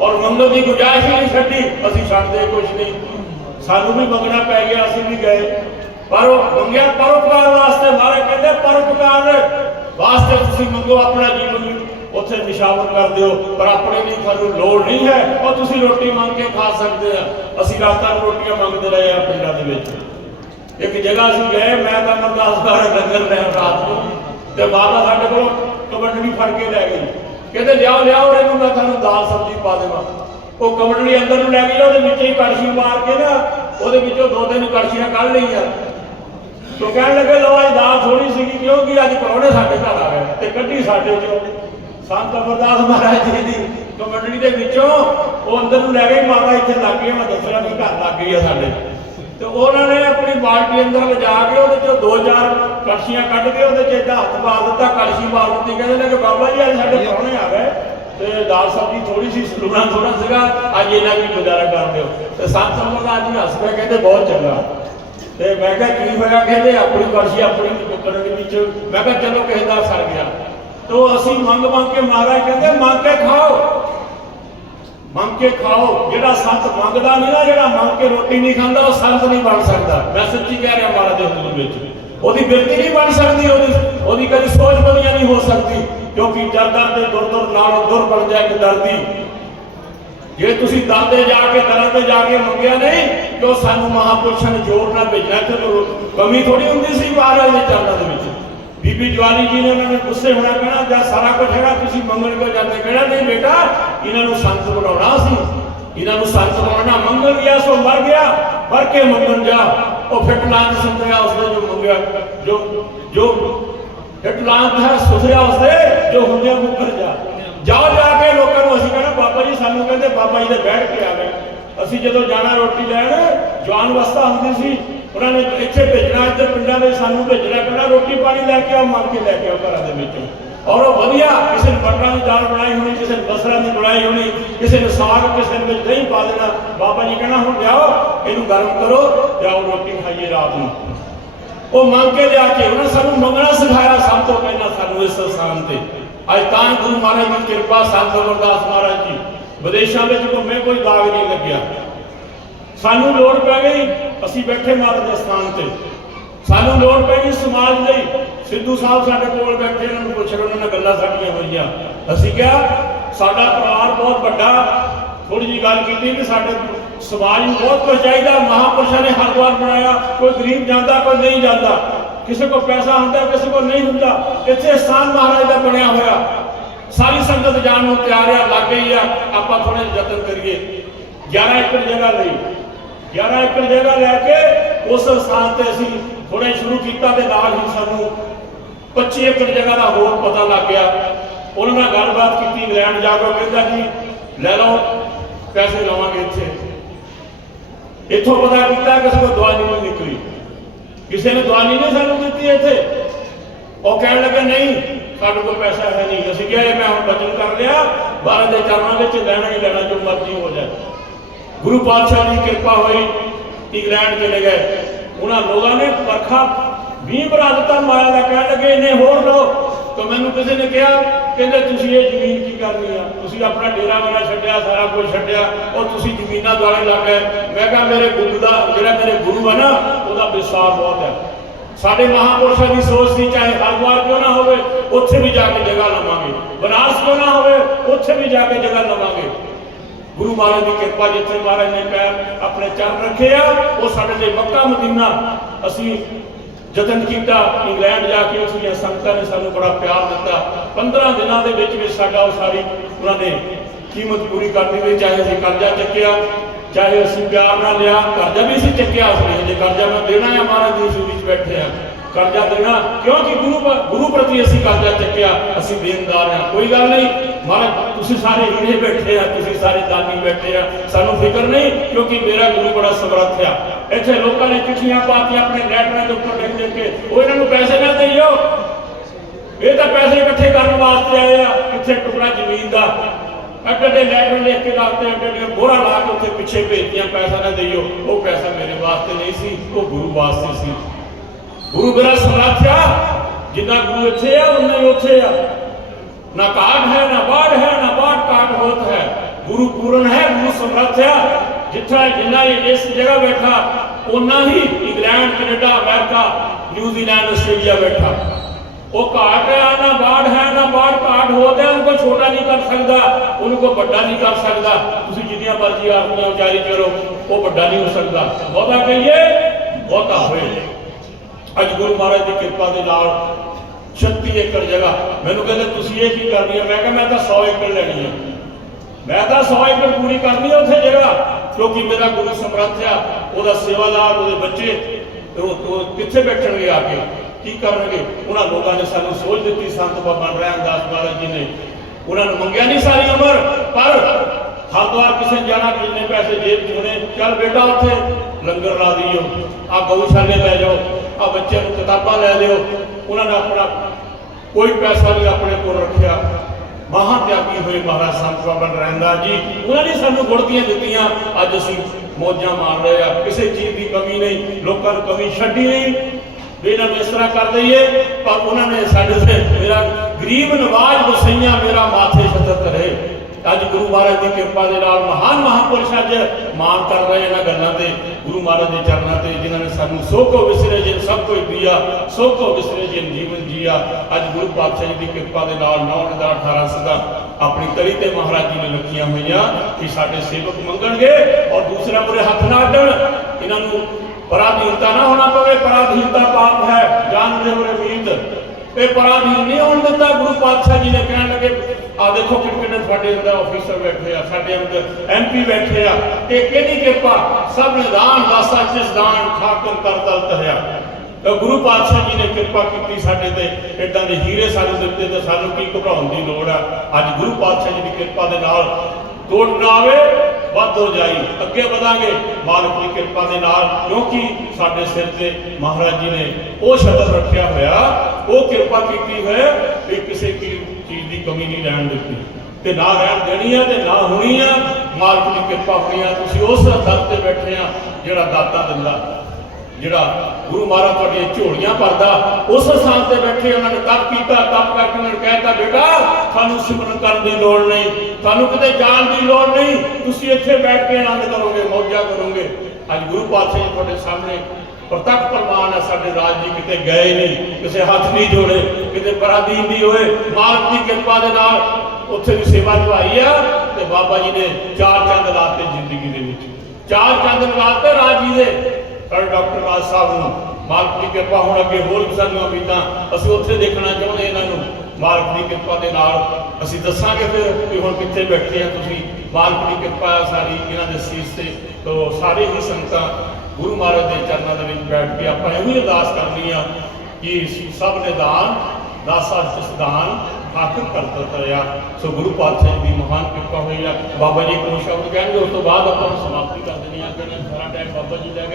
ਔਰ ਮੰਗਣ ਦੀ ਗੁੰਜਾਇਸ਼ ਹੀ ਨਹੀਂ ਛੱਡੀ, ਅਸੀਂ ਛੱਡਦੇ ਕੁਝ ਨਹੀਂ। ਸਾਨੂੰ ਵੀ ਮੰਗਣਾ ਪੈ ਗਿਆ, ਅਸੀਂ ਵੀ ਗਏ। ਪਰ ਉਹ ਮੰਗਿਆ ਪਰਉਪਕਾਰ ਵਾਸਤੇ ਮਾਰੇ ਕਹਿੰਦੇ ਪਰਉਪਕਾਰ ਵਾਸਤੇ ਤੁਸੀਂ ਮੰਗੋ ਆਪਣਾ ਜੀਵਨ। ਵੀ ਉੱਥੇ ਨਿਸ਼ਾਵਰ ਕਰ ਦਿਓ, ਪਰ ਆਪਣੇ ਲਈ ਤੁਹਾਨੂੰ ਲੋੜ ਨਹੀਂ ਹੈ, ਉਹ ਤੁਸੀਂ ਰੋਟੀ ਮੰਗ ਕੇ ਖਾ ਸਕਦੇ ਆ। ਅਸੀਂ ਰਾਤਾਂ ਨੂੰ ਰੋਟੀਆਂ ਮੰਗਦੇ ਰਹੇ ਆ ਪਿੰਡਾਂ ਦੇ ਵਿੱਚ। ਇੱਕ ਜਗ੍ਹਾ ਅਸੀਂ ਗਏ, ਮੈਂ ਤਾਂ ਅਰਦਾਸ ਕਰ ਲੰਗਰ ਲੈ ਰਾਤ ਨੂੰ, ਤੇ ਮਾਤਾ ਸਾਡੇ ਕੋਲ ਕਬੱਡੀ ਫੜ ਕੇ ਲੈ ਗਈ ਕਹਿੰਦੇ ਲਿਆਓ ਲਿਆਓ, ਇਹਨੂੰ ਮੈਂ ਤੁਹਾਨੂੰ ਦਾਲ ਸਬਜ਼ੀ ਪਾ ਦੇਵਾਂ। ਉਹ ਕਮੰਡਲੀ ਅੰਦਰ ਨੂੰ ਲੈ ਗਈ, ਉਹਦੇ ਵਿੱਚ ਹੀ ਕੜਛੀ ਮਾਰ ਕੇ ਨਾ, ਉਹਦੇ ਵਿੱਚੋਂ ਦੋ ਤਿੰਨ ਕੜਛੀਆਂ ਕੱਢ ਲਈਆਂ। ਤੋ ਕਹਿਣ ਲੱਗੇ ਲੋ ਅੱਜ ਦਾਲ ਥੋੜੀ ਸੀਗੀ, ਕਿਉਂਕਿ ਅੱਜ ਪ੍ਰਾਹੁਣੇ ਸਾਡੇ ਘਰ ਆ ਗਏ ਤੇ ਕੱਢੀ ਸਾਡੇ ਚੋਂ ਸੰਤ ਅਮਰਦਾਸ ਮਹਾਰਾਜ ਜੀ ਦੀ ਕਮੰਡਲੀ ਦੇ ਵਿੱਚੋਂ, ਉਹ ਅੰਦਰ ਨੂੰ ਲੈ ਗਈ ਮਾਤਾ ਇੱਥੇ ਲੱਗ ਗਈ ਮੈਂ ਦੱਸਿਆ ਵੀ ਘਰ ਲੱਗ ਗਈ ਆ ਸਾਡੇ। ਤੇ ਉਹਨਾਂ ਨੇ ਆਪਣੀ ਬਾਲਟੀ ਅੰਦਰ ਲਿਜਾ ਕੇ ਉਹਦੇ ਚੋਂ ਦੋ ਚਾਰ ਕੜਛੀਆਂ ਕੱਢ ਕੇ ਉਹਦੇ 'ਚ ਏਦਾਂ ਹੱਥ ਮਾਰ ਦਿੱਤਾ, ਕੜਛੀ ਮਾਰ ਦਿੱਤੀ। ਕਹਿੰਦੇ ਨੇ ਕਿ ਬਾਬਾ ਜੀ, ਅੱਜ ਸਾਡੇ ਪ੍ਰਾਹੁਣੇ ਆ ਗਏ ਤੇ ਦਾਲ ਸਬਜ਼ੀ ਥੋੜੀ ਸੀ ਲੂਣਾ ਥੋੜਾ ਸੀਗਾ, ਅੱਜ ਇਹਨਾਂ ਵੀ ਗੁਜ਼ਾਰਾ ਕਰ ਦਿਓ ਤੇ ਸੰਤ ਦਾ ਅੱਜ ਹੱਸ ਪਏ, ਕਹਿੰਦੇ ਬਹੁਤ ਚੰਗਾ। ਤੇ ਮੈਂ ਕਿਹਾ, ਕੀ ਹੋਇਆ? ਕਹਿੰਦੇ ਆਪਣੀ ਕੜਛੀ ਆਪਣੀ ਚੁੱਕਣ ਦੇ ਵਿੱਚ। ਮੈਂ ਕਿਹਾ, ਚਲੋ ਕਿਸੇ ਦਾ ਸਰ ਗਿਆ। ਤੋ ਅਸੀਂ ਮੰਗ ਮੰਗ ਕੇ ਮਹਾਰਾਜ ਕਹਿੰਦੇ, ਮੰਗ ਕੇ ਖਾਓ। ਮੰਗ ਕੇ ਖਾਓ। ਜਿਹੜਾ ਸੰਤ ਮੰਗਦਾ ਨਹੀਂ ਨਾ, ਜਿਹੜਾ ਮੰਗ ਕੇ ਰੋਟੀ ਨਹੀਂ ਖਾਂਦਾ, ਉਹ ਸੰਤ ਨਹੀਂ ਬਣ ਸਕਦਾ। ਮੈਂ ਸੱਚੀ ਕਹਿ ਰਿਹਾ ਮਹਾਰਾਜ ਦੇ ਹੁਕਮ ਵਿੱਚ। ਉਹਦੀ ਬਿਰਤੀ ਨਹੀਂ ਬਣ ਸਕਦੀ, ਉਹਦੀ ਉਹਦੀ ਕਦੀ ਸੋਚ ਵਧੀਆ ਨਹੀਂ ਹੋ ਸਕਦੀ, ਕਿਉਂਕਿ ਜਰਦਰ ਦੇ ਦੁਰ ਦੁਰ ਨਾਲ ਦੁਰ ਬਣ ਜਾਏ ਇੱਕ ਦਰਦੀ। ਜੇ ਤੁਸੀਂ ਦਾਦੇ ਜਾ ਕੇ ਦਰਾਂ ਤੇ ਜਾ ਕੇ ਮੰਗਿਆ ਨਹੀਂ ਕਿ ਉਹ ਸਾਨੂੰ ਮਹਾਪੁਰਸ਼ਾਂ ਨੇ ਜੋੜ ਨਾਲ ਭੇਜਣਾ ਤੇ ਕਮੀ ਥੋੜੀ ਹੁੰਦੀ ਸੀ, ਮਹਾਰਾਜ ਦੇ ਚਰਨਾਂ ਦੇ ਵਿੱਚ। ਬੀਬੀ ਜਵਾਨੀ ਜੀ ਨੇ ਉਹਨਾਂ ਨੇ ਗੁੱਸੇ ਹੋਣਾ ਕਹਿਣਾ, ਜਾਂ ਸਾਰਾ ਕੁਝ ਹੈਗਾ, ਤੁਸੀਂ ਮੰਗਣ ਕਿਉਂ ਜਾਂਦੇ? ਕਹਿਣਾ, ਨਹੀਂ ਬੇਟਾ, ਇਹਨਾਂ ਨੂੰ ਸੰਤ ਬਣਾਉਣਾ ਸੀ। ਇਹਨਾਂ ਨੂੰ ਸੰਤ ਬਣਾਉਣਾ ਮੰਗਣ ਗਿਆ, ਸੋ ਮਰ ਗਿਆ। ਮਰ ਕੇ ਮੰਗਣ ਜਾ। ਉਹ ਫਿਟ ਲਾਂਤ ਸੰਤਿਆ ਉਸਨੇ ਜੋ ਮੰਗਿਆ, ਜੋ ਜੋ ਫਿਟ ਹੈ, ਸੁਧਰਿਆ ਉਸਦੇ, ਜੋ ਹੁੰਦੇ ਮੁਕਰ ਜਾ। ਜਾ ਜਾ ਕੇ ਲੋਕਾਂ ਨੂੰ ਅਸੀਂ ਕਹਿਣਾ, ਬਾਬਾ ਜੀ, ਸਾਨੂੰ ਕਹਿੰਦੇ, ਬਾਬਾ ਜੀ ਦੇ ਬੈਠ ਕੇ ਆ ਗਏ ਅਸੀਂ ਜਦੋਂ ਜਾਣਾ ਰੋਟੀ ਲੈਣ, ਜਵਾਨ ਅਵਸਥਾ ਹੁੰਦੀ ਸੀ ਉਹਨਾਂ ਨੇ ਇੱਥੇ ਭੇਜਣਾ, ਇੱਧਰ ਪਿੰਡਾਂ ਵਿੱਚ ਸਾਨੂੰ ਭੇਜਣਾ ਕਹਿਣਾ ਰੋਟੀ ਪਾਣੀ ਲੈ ਕੇ ਆਓ, ਮੰਗ ਕੇ ਲੈ ਕੇ ਆਓ ਘਰਾਂ ਦੇ ਵਿੱਚੋਂ। ਔਰ ਉਹ ਵਧੀਆ, ਕਿਸੇ ਨੇ ਮਟਰਾਂ ਦੀ ਦਾਲ ਬਣਾਈ ਹੋਣੀ, ਕਿਸੇ ਨੇ ਬਸਰਾਂ ਦੀ ਬਣਾਈ ਹੋਣੀ, ਕਿਸੇ ਨੇ ਸਾਗ ਕਿਸੇ ਨੇ ਵਿੱਚ ਦਹੀਂ ਪਾ ਦੇਣਾ। ਬਾਬਾ ਜੀ ਕਹਿਣਾ ਹੁਣ ਲਿਆਓ, ਇਹਨੂੰ ਗਰਮ ਕਰੋ ਜਾਓ ਰੋਟੀ, ਖਾਈਏ ਰਾਤ ਨੂੰ। ਉਹ ਮੰਗ ਕੇ ਲਿਆ ਕੇ ਉਹਨਾਂ ਸਾਨੂੰ ਮੰਗਣਾ ਸਿਖਾਇਆ ਸਭ ਤੋਂ ਪਹਿਲਾਂ ਸਾਨੂੰ ਇਸ ਸਥਾਨ ਤੇ। ਅੱਜ ਤਾਂ ਗੁਰੂ ਮਹਾਰਾਜ ਦੀ ਕਿਰਪਾ, ਸੰਤ ਅਮਰਦਾਸ ਮਹਾਰਾਜ ਜੀ, ਵਿਦੇਸ਼ਾਂ ਵਿੱਚ ਘੁੰਮੇ, ਕੋਈ ਦਾਗ ਨਹੀਂ ਲੱਗਿਆ। ਸਾਨੂੰ ਲੋੜ ਪੈ ਗਈ ਅਸੀਂ ਬੈਠੇ ਮਾਤਾ ਦੇ ਸਥਾਨ ਤੇ। ਸਾਨੂੰ ਲੋੜ ਪੈ ਸਮਾਜ ਲਈ। ਸਿੱਧੂ ਸਾਹਿਬ ਸਾਡੇ ਕੋਲ ਬੈਠੇ, ਉਹਨਾਂ ਨੂੰ ਪੁੱਛ ਰਹੇ ਉਹਨਾਂ ਨਾਲ ਗੱਲਾਂ ਸਾਡੀਆਂ ਹੋਈਆਂ। ਅਸੀਂ ਕਿਹਾ, ਸਾਡਾ ਪਰਿਵਾਰ ਬਹੁਤ ਵੱਡਾ। ਥੋੜੀ ਜੀ ਗੱਲ ਕੀਤੀ ਕਿ ਸਾਡੇ ਸਮਾਜ ਨੂੰ ਬਹੁਤ ਕੁਝ ਚਾਹੀਦਾ। ਮਹਾਪੁਰਸ਼ਾਂ ਨੇ ਹਰਦੁਆਰ ਬਣਾਇਆ, ਕੋਈ ਗਰੀਬ ਜਾਂਦਾ, ਕੋਈ ਨਹੀਂ ਜਾਂਦਾ। ਕਿਸੇ ਕੋਲ ਪੈਸਾ ਹੁੰਦਾ, ਕਿਸੇ ਕੋਲ ਨਹੀਂ ਹੁੰਦਾ। ਇੱਥੇ ਸਥਾਨ ਮਹਾਰਾਜ ਦਾ ਬਣਿਆ ਹੋਇਆ। ਸਾਰੀ ਸੰਗਤ ਜਾਣ ਨੂੰ ਤਿਆਰ ਆ, ਲੱਗ ਗਈ ਆ। ਆਪਾਂ ਥੋੜੇ ਯਤਨ ਕਰੀਏ। 11 ਏਕੜ ਜਗ੍ਹਾ ਲਈ। 11 ਏਕੜ ਜਗ੍ਹਾ ਲੈ ਕੇ ਉਸ ਸਥਾਨ ਤੇ ਅਸੀਂ ਥੋੜੇ ਸ਼ੁਰੂ ਕੀਤਾ ਤੇ ਨਾਲ ਹੀ ਸਾਨੂੰ 25 ਏਕੜ ਜਗ੍ਹਾ ਦਾ ਹੋਰ ਪਤਾ ਲੱਗ ਗਿਆ। ਉਹਨਾਂ ਨਾਲ ਗੱਲਬਾਤ ਕੀਤੀ ਇੰਗਲੈਂਡ ਜਾ ਕੇ ਕਹਿੰਦਾ ਜੀ, ਲੈ ਲਓ, ਪੈਸੇ ਲਵਾਂਗੇ ਇੱਥੇ। ਇੱਥੋਂ ਪਤਾ ਕੀਤਾ ਕਿਸੇ ਕੋਲ ਦਵਾਈ ਨਹੀਂ ਨਿਕਲੀ। ਕਿਸੇ ਨੇ ਦਵਾਈ ਨਹੀਂ ਸਾਨੂੰ ਦਿੱਤੀ ਇੱਥੇ। ਉਹ ਕਹਿਣ ਲੱਗੇ, ਨਹੀਂ, ਸਾਡੇ ਕੋਲ ਪੈਸਾ ਹੈ ਨਹੀਂ। ਅਸੀਂ ਕਿਹਾ, ਇਹ ਮੈਂ ਹੁਣ ਬਚਨ ਕਰ ਲਿਆ। ਬਾਰਾਂ ਦੇ ਚਰਨਾਂ ਵਿੱਚ ਲੈਣਾ ਹੀ ਲੈਣਾ, ਜੋ ਮਰਜ਼ੀ ਹੋ ਜਾਏ। ਗੁਰੂ ਪਾਤਸ਼ਾਹ ਦੀ ਕਿਰਪਾ ਹੋਈ, ਇੰਗਲੈਂਡ ਚਲੇ ਗਏ। ਉਹਨਾਂ ਲੋਕਾਂ ਨੇ ਵਰਖਾ ਵੀ ਬਰਾ ਦਿੱਤਾ ਮਾਇਆ ਦਾ ਕਹਿਣ ਲੱਗੇ ਇਹਨੇ ਹੋਰ ਲੋਕ? ਤਾਂ ਮੈਨੂੰ ਕਿਸੇ ਨੇ ਕਿਹਾ, ਕਹਿੰਦੇ ਤੁਸੀਂ ਇਹ ਜ਼ਮੀਨ ਕੀ ਕਰਨੀ ਆ? ਤੁਸੀਂ ਆਪਣਾ ਡੇਰਾ ਮੇਰਾ ਛੱਡਿਆ, ਸਾਰਾ ਕੁਝ ਛੱਡਿਆ ਉਹ ਤੁਸੀਂ ਜ਼ਮੀਨਾਂ ਦੁਆਲੇ ਲੱਗ ਗਏ। ਮੈਂ ਕਿਹਾ, ਮੇਰੇ ਗੁਰੂ ਦਾ, ਜਿਹੜਾ ਮੇਰੇ ਗੁਰੂ ਆ ਨਾ, ਉਹਦਾ ਵਿਸ਼ਵਾਸ ਬਹੁਤ ਹੈ। ਸਾਡੇ ਮਹਾਪੁਰਸ਼ਾਂ ਦੀ ਸੋਚ ਸੀ, ਚਾਹੇ ਹਰਦੁਆਰ ਕਿਉਂ ਨਾ ਹੋਵੇ, ਉੱਥੇ ਵੀ ਜਾ ਕੇ ਜਗ੍ਹਾ ਲਵਾਂਗੇ। ਬਨਾਰਸ ਕਿਉਂ ਨਾ ਹੋਵੇ, ਉੱਥੇ ਵੀ ਜਾ ਕੇ ਜਗ੍ਹਾ ਲਵਾਂਗੇ। ਗੁਰੂ ਮਹਾਰਾਜ ਦੀ ਕਿਰਪਾ ਜਿੱਥੇ ਮਹਾਰਾਜ ਨੇ ਪੈਰ ਆਪਣੇ ਚਰਨ ਰੱਖੇ ਆ, ਉਹ ਸਾਡੇ ਲਈ ਮੱਕਾ ਮਦੀਨਾ। ਅਸੀਂ ਯਤਨ ਕੀਤਾ, ਇੰਗਲੈਂਡ ਜਾ ਕੇ ਉਸ ਦੀਆਂ ਸੰਗਤਾਂ ਨੇ ਸਾਨੂੰ ਬੜਾ ਪਿਆਰ ਦਿੱਤਾ। 15 ਦਿਨਾਂ ਦੇ ਵਿੱਚ ਵਿੱਚ ਸਾਡਾ ਉਹ ਸਾਰੀ ਉਹਨਾਂ ਨੇ ਕੀਮਤ ਪੂਰੀ ਕਰਦੀ ਹੋਈ ਚਾਹੇ ਅਸੀਂ ਕਰਜ਼ਾ ਚੱਕਿਆ, ਚਾਹੇ ਅਸੀਂ ਪਿਆਰ ਨਾਲ ਲਿਆ, ਕਰਜ਼ਾ ਵੀ ਅਸੀਂ ਚੱਕਿਆ ਉਸਨੇ ਜੇ ਕਰਜ਼ਾ ਮੈਂ ਦੇਣਾ ਹੈ ਮਹਾਰਾਜ ਦੀ ਸੂਰੀ 'ਚ ਬੈਠੇ ਆ। ਕਰਜ਼ਾ ਦੇਣਾ। ਕਿਉਂਕਿ ਗੁਰੂ ਗੁਰੂ ਪ੍ਰਤੀ ਅਸੀਂ ਕਰਜ਼ਾ ਚੱਕਿਆ? ਅਸੀਂ ਦੇਣਦਾਰ ਹਾਂ। ਕੋਈ ਗੱਲ ਨਹੀਂ। ਮਹਾਰਾਜ, ਤੁਸੀਂ ਸਾਰੇ ਹੀਰੇ ਬੈਠੇ ਆ, ਤੁਸੀਂ ਸਾਰੇ ਦਾਨੀ ਬੈਠੇ ਆ। ਸਾਨੂੰ ਫਿਕਰ ਨਹੀਂ, ਕਿਉਂਕਿ ਮੇਰਾ ਗੁਰੂ ਬੜਾ ਸਮਰੱਥ ਆ। ਇੱਥੇ ਲੋਕਾਂ ਨੇ ਚਿੱਠੀਆਂ ਪਾਤੀਆਂ ਆਪਣੇ ਲੈਟਰਾਂ ਦੇ ਉੱਪਰ ਲਿਖ ਲਿਖ ਕੇ। ਉਹ ਇਹਨਾਂ ਨੂੰ ਪੈਸੇ ਨਾ ਦੇਈਓ। ਇਹ ਤਾਂ ਪੈਸੇ ਇਕੱਠੇ ਕਰਨ ਵਾਸਤੇ ਆਏ ਆ। ਕਿੱਥੇ ਟੁਕੜਾ ਜ਼ਮੀਨ ਦਾ। ਅੱਡੇ ਦੇ ਲੈਟਰ ਲਿਖ ਕੇ ਲਾਤੇ, ਅੱਡੇ ਦੇ ਬੋਰਾ ਲਾ ਕੇ ਉੱਥੇ ਪਿੱਛੇ ਭੇਜਦੀਆਂ ਪੈਸਾ ਨਾ ਦੇਈਓ। ਉਹ ਪੈਸਾ ਮੇਰੇ ਵਾਸਤੇ ਨਹੀਂ ਸੀ, ਉਹ ਗੁਰੂ ਵਾਸਤੇ ਸੀ। ਗੁਰੂ ਮੇਰਾ ਸਮਰੱਥ ਆ ਜਿੰਨਾ ਗੁਰੂ ਇੱਥੇ ਆ ਉਨਾ ਹੀ ਉੱਥੇ ਆ ਨਾ ਕਾਟ ਹੈ ਨਾ ਬਾੜ ਹੈ ਨਾ ਬਾੜ ਕਾਟ ਹੋਤ ਹੈ ਗੁਰੂ ਪੂਰਨ ਹੈ ਗੁਰੂ ਸਮਰੱਥ ਹੈ ਜਿੱਥੇ ਜਿੰਨਾ ਹੀ ਇਸ ਜਗ੍ਹਾ ਬੈਠਾ ਉਨਾ ਹੀ England Canada America New Zealand Australia ਬੈਠਾ ਉਹ ਘਾਟ ਹੈ ਨਾ ਬਾੜ ਹੈ ਨਾ ਬਾੜ ਘਾਟ ਹੋਦਾ ਉਹਨੂੰ ਕੋਈ ਛੋਟਾ ਨਹੀਂ ਕਰ ਸਕਦਾ ਉਹਨੂੰ ਕੋਈ ਵੱਡਾ ਨਹੀਂ ਕਰ ਸਕਦਾ ਤੁਸੀਂ ਜਿੰਨੀਆਂ ਮਰਜ਼ੀ ਆਰਤੀਆਂ ਉਚਾਰੀ ਕਰੋ ਉਹ ਵੱਡਾ ਨਹੀਂ ਹੋ ਸਕਦਾ ਬਹੁਤਾ ਕਹੀਏ ਬਹੁਤਾ ਹੋਏ ਅੱਜ ਗੁਰੂ ਮਹਾਰਾਜ ਦੀ ਕਿਰਪਾ ਦੇ ਨਾਲ 36 ਏਕੜ ਜਗ੍ਹਾ। ਮੈਨੂੰ ਕਹਿੰਦੇ, ਤੁਸੀਂ ਇਹ ਕੀ ਕਰਨੀ ਹੈ? ਮੈਂ ਕਿਹਾ, ਮੈਂ ਤਾਂ 100 ਏਕੜ ਲੈਣੀ ਹੈ। ਮੈਂ ਤਾਂ 100 ਏਕੜ ਪੂਰੀ ਕਰਨੀ ਹੈ ਉੱਥੇ ਜਗ੍ਹਾ। ਕਿਉਂਕਿ ਮੇਰਾ ਗੁਰੂ ਸਮਰੱਥ ਆ, ਉਹਦਾ ਸੇਵਾਦਾਰ, ਉਹਦੇ ਬੱਚੇ, ਉਹ ਕਿੱਥੇ ਬੈਠਣਗੇ ਆ ਕੇ? ਕੀ ਕਰਨਗੇ? ਉਹਨਾਂ ਲੋਕਾਂ ਨੇ ਸਾਨੂੰ ਸੋਚ ਦਿੱਤੀ, ਸੰਤ ਬਾਬਾ ਰਹਿਮਦਾਸ ਮਹਾਰਾਜ ਜੀ ਨੇ। ਉਹਨਾਂ ਨੂੰ ਮੰਗਿਆ ਨਹੀਂ ਸਾਰੀ ਉਮਰ, ਪਰ ਹਰਦੁਆਰ ਕਿਸੇ ਜਾਣਾ ਕਿੰਨੇ ਪੈਸੇ ਜੇਬ ਚ ਹੋਣੇ, ਚੱਲ ਬੇਟਾ ਉੱਥੇ ਲੰਗਰ ਲਾ ਦਿਓ ਆ ਗਊਸ਼ਾਲੇ ਲੈ ਜਾਓ। ਆ ਬੱਚਿਆਂ ਨੂੰ ਕਿਤਾਬਾਂ ਲੈ ਦਿਓ ਉਹਨਾਂ ਨੇ ਆਪਣਾ ਕੋਈ ਪੈਸਾ ਨਹੀਂ ਆਪਣੇ ਕੋਲ ਰੱਖਿਆ। ਮਹਾਂ ਤਿਆਗੀ ਹੋਏ ਮਹਾਰਾਜ ਸੰਤ ਬਾਬਾ ਰਹਿੰਦਾ ਜੀ, ਉਹਨਾਂ ਨੇ ਸਾਨੂੰ ਗੁੜਤੀਆਂ ਦਿੱਤੀਆਂ। ਅੱਜ ਅਸੀਂ ਮੌਜਾਂ ਮਾਰ ਰਹੇ ਆ ਕਿਸੇ ਚੀਜ਼ ਦੀ ਕਮੀ ਨਹੀਂ, ਲੋਕਾਂ ਨੂੰ ਕਮੀ ਛੱਡੀ ਨਹੀਂ। ਵੀ ਇਹਨਾਂ ਨੂੰ ਇਸ ਤਰ੍ਹਾਂ ਕਰ ਦਈਏ, ਪਰ ਉਹਨਾਂ ਨੇ ਸਾਡੇ ਤੇ ਮੇਰਾ ਗਰੀਬ ਨਵਾਜ ਵਸਈਆਂ, ਮੇਰਾ ਮਾਥੇ ਛਤਰ ਰਹੇ ਅੱਜ ਗੁਰੂ ਮਹਾਰਾਜ ਦੀ ਕਿਰਪਾ ਦੇ ਨਾਲ ਮਹਾਨ ਮਹਾਂਪੁਰਸ਼ ਅੱਜ ਮਾਣ ਕਰ ਰਹੇ ਇਹਨਾਂ ਗੱਲਾਂ ਤੇ। ਗੁਰੂ ਮਹਾਰਾਜ ਦੇ ਚਰਨਾਂ ਤੇ ਜਿਨ੍ਹਾਂ ਨੇ ਸਾਨੂੰ ਸੋਖੋ ਕੋ ਵਿਸਰੇ ਜਿਨ ਸਭ ਕੁਝ ਦਿਆ ਸੋ ਕੋ ਵਿਸਰੇ ਜਿਨ ਜੀਵਨ ਜੀਆ। ਅੱਜ ਗੁਰੂ ਪਾਤਸ਼ਾਹ ਜੀ ਦੀ ਕਿਰਪਾ ਦੇ ਨਾਲ 9 ਸਦਾ ਆਪਣੀ ਕਰੀ ਤੇ ਮਹਾਰਾਜ ਜੀ ਨੇ ਲਿਖੀਆਂ ਹੋਈਆਂ ਕਿ ਸਾਡੇ ਸੇਵਕ ਮੰਗਣਗੇ ਔਰ ਦੂਸਰਾ ਬੁਰੇ ਹੱਥ ਨਾ ਅੱਡਣ। ਇਹਨਾਂ ਨੂੰ ਪਰਾਧੀਨਤਾ ਨਾ ਹੋਣਾ ਪਵੇ, ਪਰਾਧੀਨਤਾ ਪਾਪ ਹੈ। ਜਾਣਦੇ ਬੁਰੇ ਮੀਤ। ਇਹ ਪਰਾਧੀਨ ਨਹੀਂ ਹੋਣ ਦਿੱਤਾ। ਗੁਰੂ ਪਾਤਸ਼ਾਹ ਜੀ ਨੇ ਕਹਿਣ ਲੱਗੇ ਆ ਦੇਖੋ ਕਿਹੜੇ ਸਾਡੇ ਅੰਦਰ ਆਫੀਸਰ ਬੈਠੇ ਆ, ਸਾਡੇ ਅੰਦਰ ਐਮਪੀ ਬੈਠੇ ਆ। ਇਹ ਕਿਹਦੀ ਕਿਰਪਾ ਸਭ ਨੇ ਦਾਸਾ ਜਿਸ ਦਾਨ ਠਾਕਰ ਕਰ ਦਲ ਤਾਂ ਗੁਰੂ ਪਾਤਸ਼ਾਹ ਜੀ ਨੇ ਕਿਰਪਾ ਕੀਤੀ ਸਾਡੇ ਤੇ। ਇਦਾਂ ਦੇ ਹੀਰੇ ਸਾਨੂੰ ਦਿੱਤੇ ਤੇ ਸਾਨੂੰ ਕੀ ਘਬਰਾਉਣ ਦੀ ਲੋੜ ਆ? ਅੱਜ ਗੁਰੂ ਪਾਤਸ਼ਾਹ ਜੀ ਦੀ ਕਿਰਪਾ ਦੇ ਨਾਲ ਤੋੜ ਨਾ ਆਵੇ, ਵੱਧ ਹੋ ਜਾਈ। ਅੱਗੇ ਵਧਾਂਗੇ। ਮਾਲਕ ਦੀ ਕਿਰਪਾ ਦੇ ਨਾਲ, ਕਿਉਂਕਿ ਸਾਡੇ ਸਿਰ ਤੇ ਮਹਾਰਾਜ ਜੀ ਨੇ ਉਹ ਸ਼ਬਦ ਰੱਖਿਆ ਹੋਇਆ। ਉਹ ਕਿਰਪਾ ਕੀਤੀ ਹੈ ਕਿ ਕਿਸੇ ਕੀ ਦੀ ਕਮੀ ਨਹੀਂ ਰਹਿਣ ਦਿੱਤੀ। ਤੇ ਨਾ ਰਹਿਣ ਦੇਣੀ ਆ ਤੇ ਨਾ ਹੋਣੀ ਆ ਮਾਲਕ ਦੀ ਕਿਰਪਾ ਹੋਣੀ ਆ। ਤੁਸੀਂ ਉਸ ਦਰ ਤੇ ਬੈਠੇ ਆ ਜਿਹੜਾ ਦਾਤਾ ਦਿੰਦਾ। ਜਿਹੜਾ ਗੁਰੂ ਮਹਾਰਾਜ ਤੁਹਾਡੀਆਂ ਝੋਲੀਆਂ ਭਰਦਾ। ਉਸ ਸਥਾਨ ਤੇ ਬੈਠੇ ਉਹਨਾਂ ਨੇ ਤਪ ਕੀਤਾ, ਤਪ ਕਰਕੇ ਉਹਨਾਂ ਨੂੰ ਕਹਿਤਾ ਬੇਟਾ ਤੁਹਾਨੂੰ ਸਿਮਰਨ ਕਰਨ ਦੀ ਲੋੜ ਨਹੀਂ। ਤੁਹਾਨੂੰ ਕਿਤੇ ਜਾਣ ਦੀ ਲੋੜ ਨਹੀਂ। ਤੁਸੀਂ ਇੱਥੇ ਬੈਠ ਕੇ ਆਨੰਦ ਕਰੋਗੇ, ਮੌਜਾਂ ਕਰੋਗੇ। ਅੱਜ ਗੁਰੂ ਪਾਤਸ਼ਾਹ ਜੀ ਤੁਹਾਡੇ ਸਾਹਮਣੇ ਪ੍ਰਤੱਖ ਪ੍ਰਮਾਣ ਹੈ ਸਾਡੇ ਰਾਜ ਜੀ ਕਿਤੇ ਗਏ ਨਹੀਂ, ਕਿਸੇ ਹੱਥ ਨਹੀਂ ਜੋੜੇ, ਕਿਤੇ ਪਰਾਧੀਨ ਨਹੀਂ ਹੋਏ। ਮਾਲਕ ਦੀ ਕਿਰਪਾ ਦੇ ਨਾਲ ਉੱਥੇ ਦੀ ਸੇਵਾ ਨਿਭਾਈ ਆ ਤੇ ਬਾਬਾ ਜੀ ਨੇ ਚਾਰ ਚੰਦ ਲਾਤੇ ਜ਼ਿੰਦਗੀ ਦੇ ਵਿੱਚ। ਚਾਰ ਚੰਦ ਲਗਾਤੇ ਰਾਜ ਜੀ ਦੇ। ਪਰ ਡਾਕਟਰ ਰਾਜ ਸਾਹਿਬ ਨੂੰ ਮਾਲਕ ਦੀ ਕਿਰਪਾ ਹੁਣ ਅੱਗੇ ਹੋਰ ਵੀ ਉਮੀਦਾਂ ਅਸੀਂ ਉੱਥੇ ਦੇਖਣਾ ਚਾਹੁੰਦੇ ਇਹਨਾਂ ਨੂੰ। ਮਾਲਕ ਦੀ ਕਿਰਪਾ ਦੇ ਨਾਲ ਅਸੀਂ ਦੱਸਾਂਗੇ ਫਿਰ ਕਿ ਹੁਣ ਕਿੱਥੇ ਬੈਠੇ ਆ ਤੁਸੀਂ। ਮਾਲਕ ਦੀ ਕਿਰਪਾ ਹੈ ਸਾਰੀ, ਇਹਨਾਂ ਦੇ ਸੀਸ ਤੇ। ਤੋ ਸਾਰੇ ਹੀ ਸੰਗਤਾਂ ਗੁਰੂ ਮਹਾਰਾਜ ਚਰਨਾਂ ਦੇ ਵਿੱਚ ਬੈਠ ਕੇ ਆਪਾਂ ਇਹੋ ਹੀ ਅਰਦਾਸ ਕਰਨੀ ਆ ਕਿ ਸਭ ਨੇ ਦਾਨ, ਦਾਸਾ ਜਿਸ ਦਾਨ ਹਾਕਮ ਕਰਦਾ ਤਰਿਆ। ਸੋ ਗੁਰੂ ਪਾਤਸ਼ਾਹ ਜੀ ਦੀ ਮਹਾਨ ਕਿਰਪਾ ਹੋਈ ਆ। ਬਾਬਾ ਜੀ ਕੋਈ ਸ਼ਬਦ ਕਹਿਣਗੇ, ਉਸ ਤੋਂ ਬਾਅਦ ਆਪਾਂ ਨੂੰ ਸਮਾਪਤੀ ਕਰ ਦੇਣੀ ਆ ਕਿ ਸਾਰਾ ਟਾਈਮ ਬਾਬਾ ਜੀ ਲੈ ਗਏ